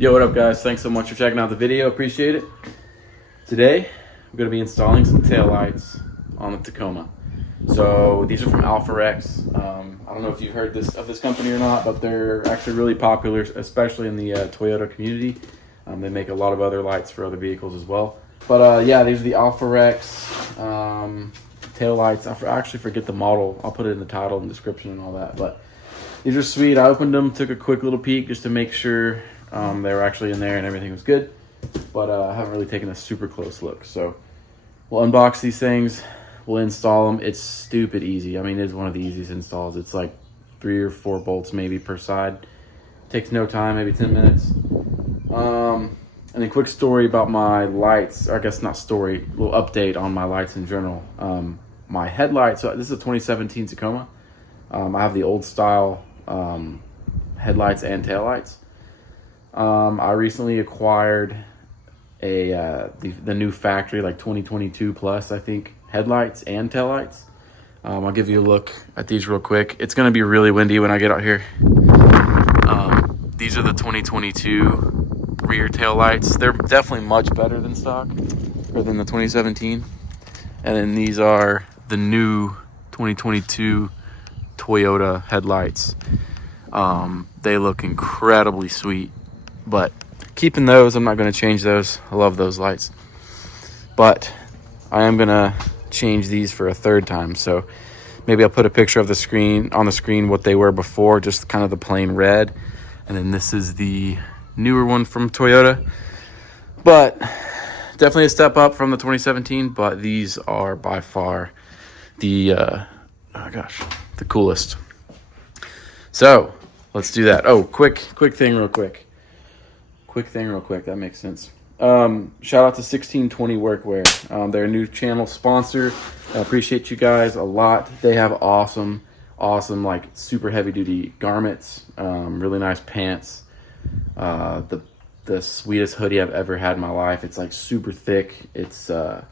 Yo, what up guys? Thanks so much for checking out the video. Appreciate it. Today, I'm going to be installing some taillights on the Tacoma. So these are from LUXX. I don't know if you've heard of this company or not, but they're actually really popular, especially in the Toyota community. They make a lot of other lights for other vehicles as well. But yeah, these are the LUXX tail lights. I actually forget the model. I'll put it in the title and description and all that. But these are sweet. I opened them, took a quick little peek just to make sure they were actually in there and everything was good. But I haven't really taken a super close look. So we'll unbox these things. We'll install them. It's stupid easy. I mean, it's one of the easiest installs. It's like 3 or 4 bolts maybe per side. Takes no time, maybe 10 minutes. And a quick story about my lights. Or I guess not story, a little update on my lights in general. My headlights, so this is a 2017 Tacoma. I have the old style headlights and taillights. I recently acquired the new factory, like 2022 plus, I think, headlights and taillights. I'll give you a look at these real quick. It's going to be really windy when I get out here. These are the 2022 rear taillights. They're definitely much better than stock, or than the 2017. And then these are the new 2022 Toyota headlights. They look incredibly sweet, but keeping those, I'm not going to change those. I love those lights, but I am going to change these for a third time. So maybe I'll put a picture of the screen on the screen what they were before, just kind of the plain red, and then this is the newer one from Toyota. But definitely a step up from the 2017, but these are by far the the coolest. So let's do that. Oh, quick thing real quick. That makes sense. Shout out to 1620 Workwear. They're a new channel sponsor. I appreciate you guys a lot. They have awesome, like super heavy duty garments, really nice pants, the sweetest hoodie I've ever had in my life. It's like super thick. It's a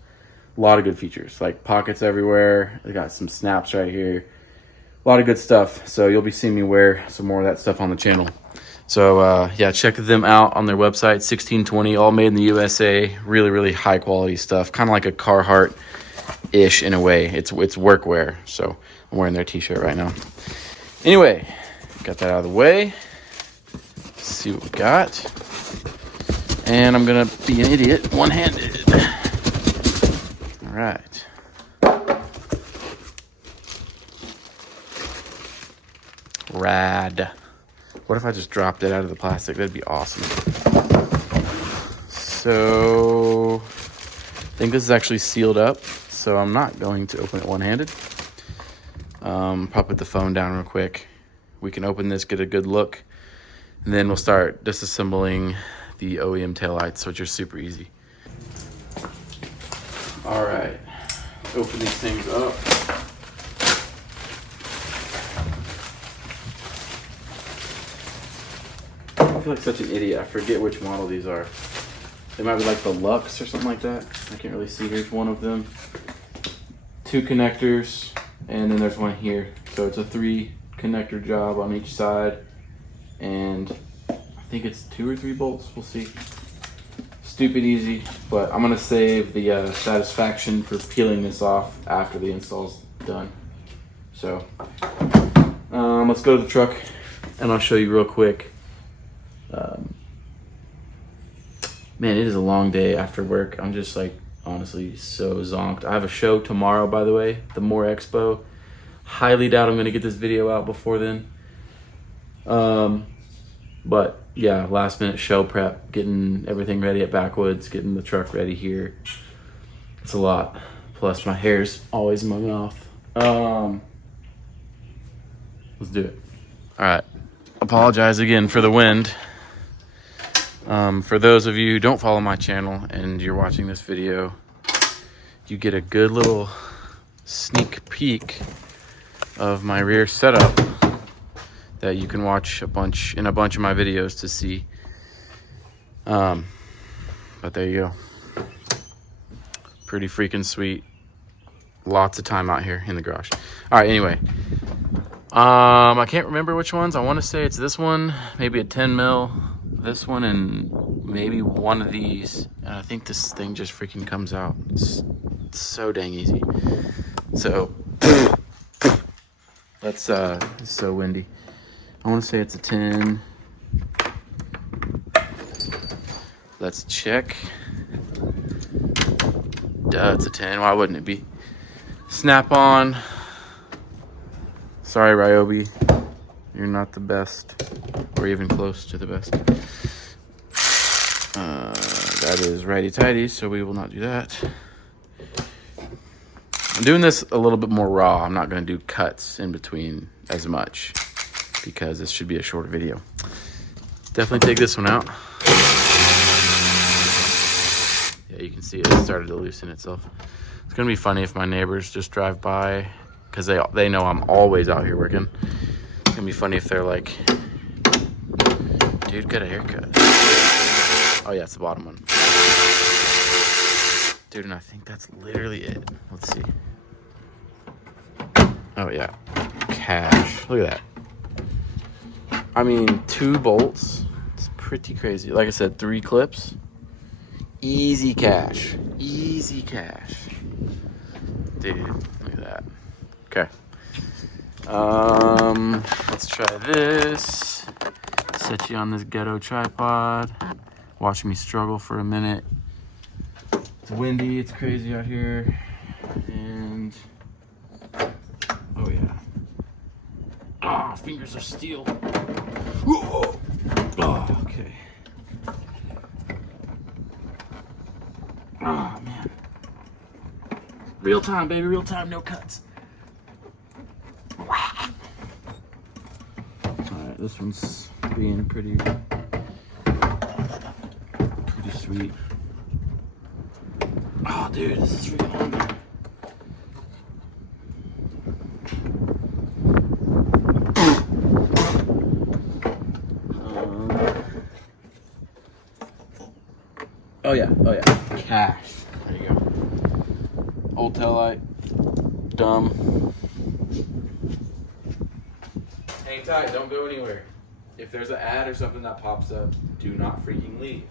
lot of good features, like pockets everywhere. They got some snaps right here. A lot of good stuff. So you'll be seeing me wear some more of that stuff on the channel. So yeah, check them out on their website, 1620, all made in the USA. Really, really high quality stuff. Kind of like a Carhartt-ish in a way. It's workwear. So I'm wearing their t-shirt right now. Anyway, got that out of the way. Let's see what we got. And I'm going to be an idiot one-handed. All right. Rad. What if I just dropped it out of the plastic? That'd be awesome. So I think this is actually sealed up, so I'm not going to open it one-handed. Probably put the phone down real quick. We can open this, get a good look, and then we'll start disassembling the OEM taillights, which are super easy. All right, open these things up. I feel like such an idiot. I forget which model these are. They might be like the LUXX or something like that. I can't really see. Here's one of them. 2 connectors, and then there's one here. So it's a 3 connector job on each side, and I think it's 2 or 3 bolts. We'll see. Stupid easy, but I'm gonna save the satisfaction for peeling this off after the install's done. So let's go to the truck, and I'll show you real quick. Man, it is a long day after work. I'm just like honestly so zonked. I have a show tomorrow, by the way, the More Expo. Highly doubt I'm gonna get this video out before then. But yeah, last minute show prep, getting everything ready at Backwoods, getting the truck ready here. It's a lot. Plus my hair's always in my mouth. Let's do it. All right. Apologize again for the wind. For those of you who don't follow my channel and you're watching this video, you get a good little sneak peek of my rear setup that you can watch in a bunch of my videos to see. But there you go. Pretty freaking sweet. Lots of time out here in the garage. All right, anyway. I can't remember which ones. I want to say it's this one, maybe a 10 mil. this one and maybe one of these, and I think this thing just freaking comes out. It's so dang easy. So let's it's so windy. I want to say it's a 10. Let's check. Duh, it's a 10. Why wouldn't it be? Snap on. Sorry, Ryobi. You're not the best, or even close to the best. That is righty-tighty, so we will not do that. I'm doing this a little bit more raw. I'm not going to do cuts in between as much because this should be a shorter video. Definitely take this one out. Yeah, you can see it started to loosen itself. It's going to be funny if my neighbors just drive by because they know I'm always out here working. It's going to be funny if they're like, dude, get a haircut. Oh, yeah, it's the bottom one. Dude, and I think that's literally it. Let's see. Oh, yeah. Cash. Look at that. I mean, 2 bolts. It's pretty crazy. Like I said, 3 clips. Easy cash. Easy cash. Dude, look at that. Okay. Let's try this. Set you on this ghetto tripod. Watch me struggle for a minute. It's windy, it's crazy out here. And oh yeah. Ah, fingers are steel. Whoa. Oh, okay. Oh man. Real time, baby, real time, no cuts. Alright, this one's being pretty sweet. Oh dude, this is freaking hungry. Oh yeah, cash. There you go. Old tail light. Dumb. Hang tight, don't go anywhere. If there's an ad or something that pops up, do not freaking leave.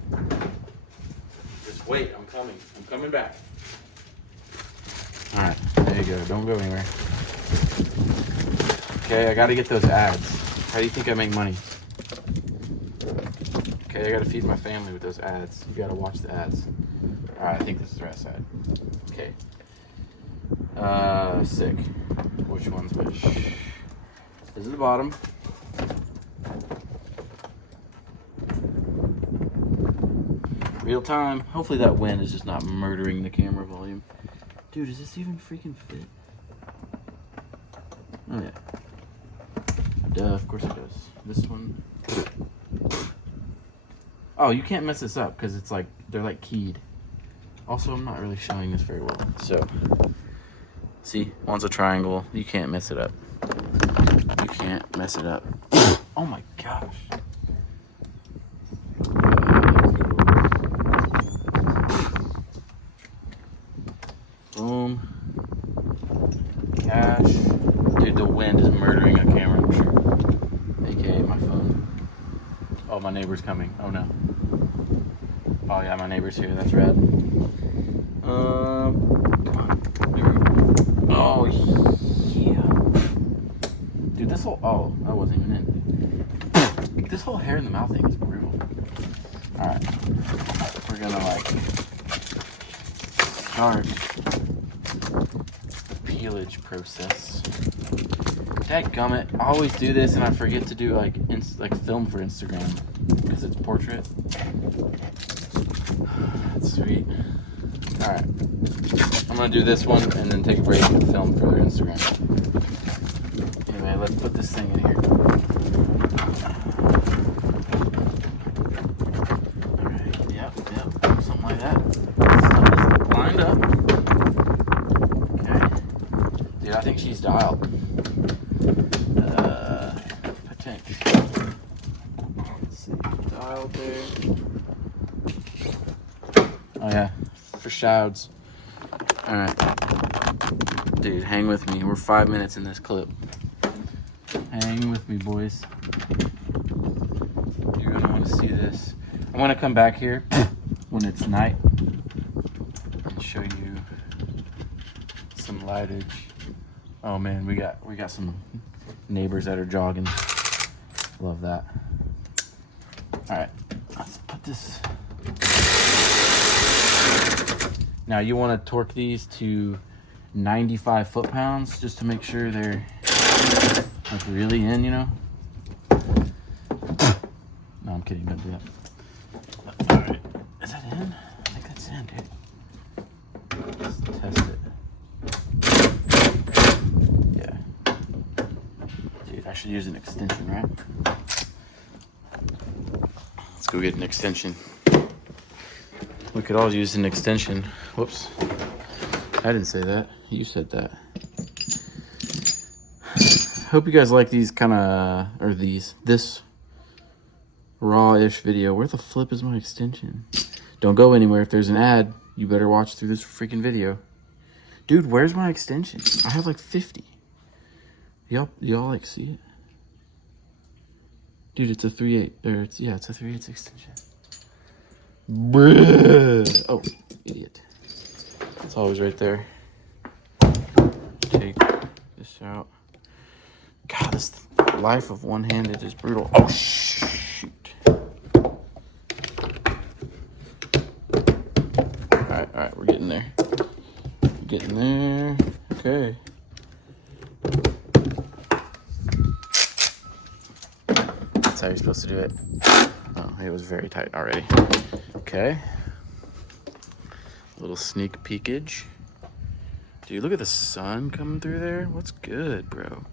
Just wait, I'm coming. I'm coming back. Alright, there you go. Don't go anywhere. Okay, I gotta get those ads. How do you think I make money? Okay, I gotta feed my family with those ads. You gotta watch the ads. Alright, I think this is the right side. Okay. Sick. Which one's which? This is the bottom. Real time. Hopefully that wind is just not murdering the camera volume. Dude, does this even freaking fit? Oh yeah. Duh, of course it does. This one. Oh, you can't mess this up because it's like, they're like keyed. Also, I'm not really showing this very well. So, see, one's a triangle. You can't mess it up. You can't mess it up. Oh my gosh. Boom. Cash. Dude, the wind is murdering a camera, I'm sure. AKA my phone. Oh, my neighbor's coming. Oh no. Oh yeah, my neighbor's here. That's rad. Come on. There we go. Oh yeah. Dude, this whole that wasn't even in. This whole hair in the mouth thing is brutal. Alright. We're gonna like start the peelage process. Dadgummit, I always do this and I forget to do like film for Instagram because it's portrait. That's sweet. Alright. I'm gonna do this one and then take a break and film for their Instagram. Anyway, let's put this thing in here. Alright, yep, something like that. Stuff is lined up. Okay. Dude, I think she's dialed. Potential. Let's see, dialed there. Oh yeah, for shouts. Alright. Dude, hang with me. We're 5 minutes in this clip. Hang with me, boys. You're gonna to see this. I'm gonna come back here when it's night and show you some lightage. Oh man, we got some neighbors that are jogging. Love that. All right, let's put this. Now you want to torque these to 95 foot-pounds just to make sure they're like really in, you know? No, I'm kidding, don't do that. All right, is that in? I think that's in, dude. Let's test it. Yeah. Dude, I should use an extension, right? Let's go get an extension. We could always use an extension. Whoops. I didn't say that. You said that. Hope you guys like these kind of, or this raw-ish video. Where the flip is my extension? Don't go anywhere. If there's an ad, you better watch through this freaking video. Dude, where's my extension? I have like 50. Y'all like see it? Dude, it's a 3/8, or it's a 3/8 extension. Bruh. Oh, idiot. It's always right there. Take this out. God, this life of one-handed is brutal. Oh, shoot. All right, we're getting there. We're getting there. Okay. That's how you're supposed to do it. Oh, it was very tight already. Okay. A little sneak peekage. Dude, look at the sun coming through there. What's good, bro?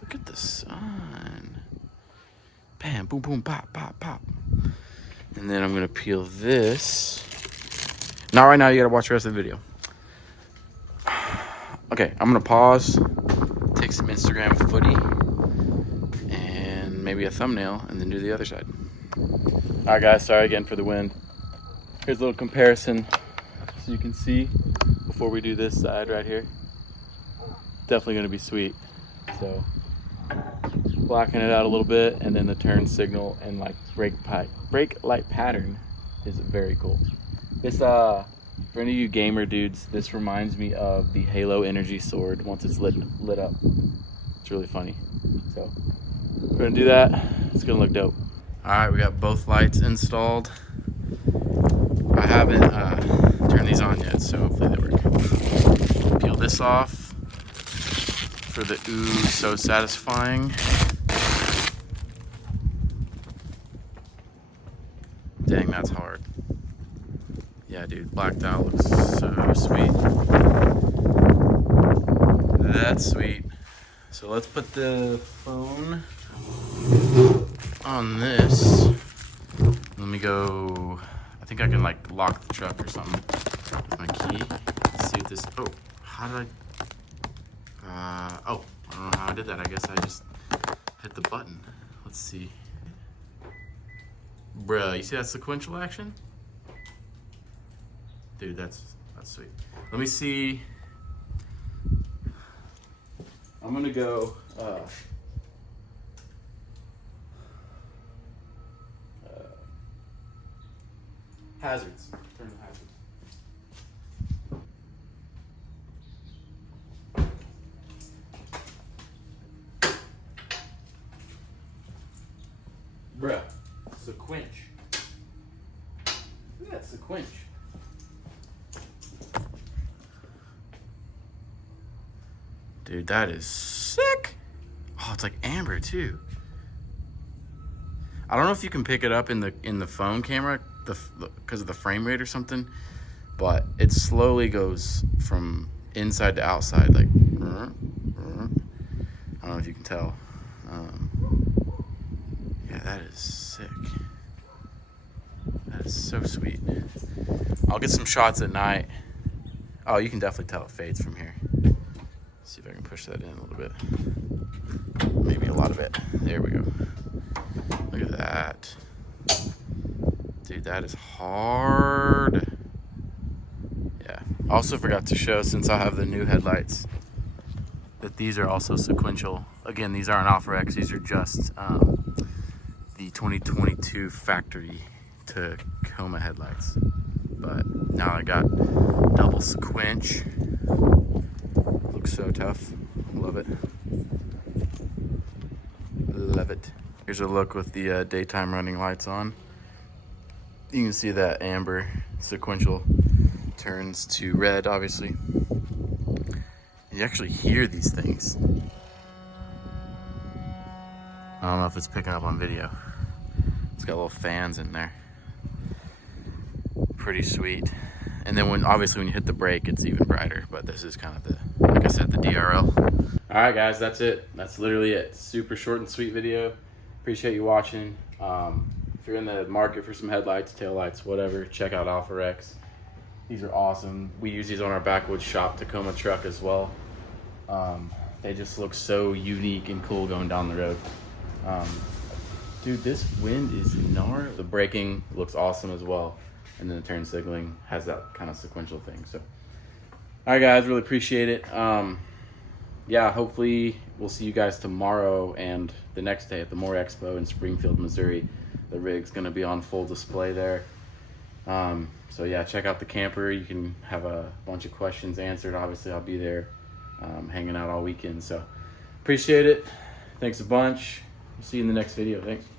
Look at the sun. Bam, boom, boom, pop, pop, pop. And then I'm gonna peel this. Not right now, you gotta watch the rest of the video. Okay, I'm gonna pause, take some Instagram footy, and maybe a thumbnail, and then do the other side. All right, guys, sorry again for the wind. Here's a little comparison so you can see before we do this side right here. Definitely gonna be sweet. So, blacking it out a little bit, and then the turn signal and like brake light pattern is very cool. This, for any of you gamer dudes, this reminds me of the Halo Energy Sword once it's lit up. It's really funny. So, we're gonna do that. It's gonna look dope. All right, we got both lights installed. I haven't turned these on yet, so hopefully they work. Peel this off for the ooh, so satisfying. Dang, that's hard. Yeah, dude, blacked out looks so sweet. That's sweet. So let's put the phone on this. Let me go. I think I can like lock the truck or something with my key. Let's see what this. Oh, how did I? Oh, I don't know how I did that. I guess I just hit the button. Let's see. Bruh, you see that sequential action? Dude, that's sweet. Let me see. I'm gonna go. Hazards. Turn the hazards. Bruh, sequench. Look at that sequench. Dude, that is sick. Oh, it's like amber too. I don't know if you can pick it up in the phone camera because of the frame rate or something, but it slowly goes from inside to outside, like I don't know if you can tell. Yeah, that is sick. That is so sweet. I'll get some shots at night. Oh, you can definitely tell it fades from here. See if I can push that in a little bit. Maybe a lot of it. There we go. Look at that. Dude, that is hard. Yeah. I also forgot to show, since I have the new headlights, that these are also sequential. Again, these aren't LUXX. These are just the 2022 factory Tacoma headlights. But now I got double sequence. Looks so tough. Love it. Love it. Here's a look with the daytime running lights on. You can see that amber sequential turns to red, obviously. You actually hear these things. I don't know if it's picking up on video. It's got little fans in there. Pretty sweet. And then obviously when you hit the brake, it's even brighter, but this is kind of the, like I said, the DRL. All right, guys, that's it. That's literally it. Super short and sweet video. Appreciate you watching. If you're in the market for some headlights, taillights, whatever, check out LUXX. These are awesome. We use these on our backwoods shop Tacoma truck as well. They just look so unique and cool going down the road. Dude, this wind is gnarly. The braking looks awesome as well. And then the turn signaling has that kind of sequential thing. So, all right, guys, really appreciate it. Yeah, hopefully we'll see you guys tomorrow and the next day at the Moore Expo in Springfield, Missouri. The rig's gonna be on full display there. So yeah, check out the camper. You can have a bunch of questions answered. Obviously, I'll be there hanging out all weekend. So appreciate it. Thanks a bunch. See you in the next video. Thanks.